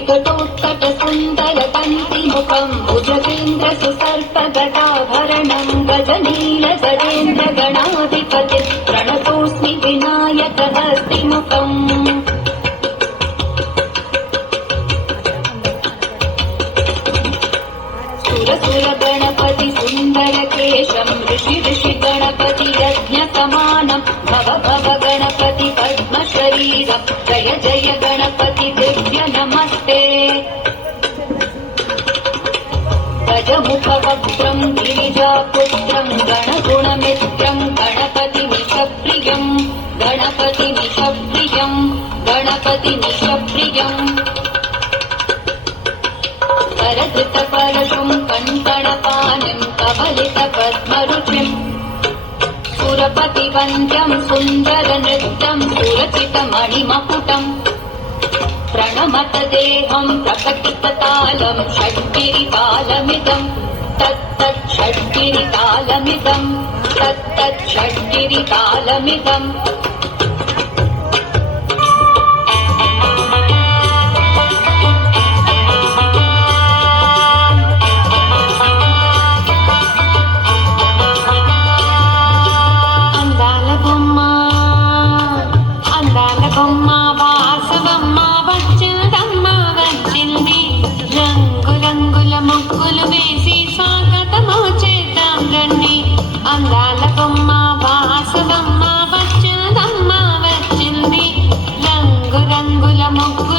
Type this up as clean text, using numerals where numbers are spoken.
विकटोत्कट सुन्दर कान्तिमुखम् भुजगेन्द्र सुसर्पगदाभरणम् गजनील गजेन्द्र गणाधिपति प्रणतोऽस्मि विनायक हस्तिमुखम् सुर गणपति सुन्दर केशम् ऋषि गणपति यज्ञ समानम् भव भव गणपति पद्म शरीरम् जय जय गणपति दिव्य नमस्ते गजमुख वक्त्रम् गिरिजापुत्रम् गणगुणमित्रम् गणपति निशप्रियम् गणपति निशप्रियम् गणपति निशप्रियम् करधृत परशुम् कङ्कणपाणिम् कमलित पद्मरुचिम् सुरपतिवन्द्यम् सुन्दर नृत्यम् सुरचित मणिमकुटम् प्रणमत देहम् प्रकटिततालम् षड्गिरितालमिदम् तत्तत् षड्गिरितालमिदम् तत्तत् षड्गिरितालमिदम् ముగ్గులు వేసి స్వాగతము చేద్దాం రండి అందాల బొమ్మ వాసవమ్మ వచ్చిందమ్మ వచ్చింది రంగు రంగుల ముగ్గు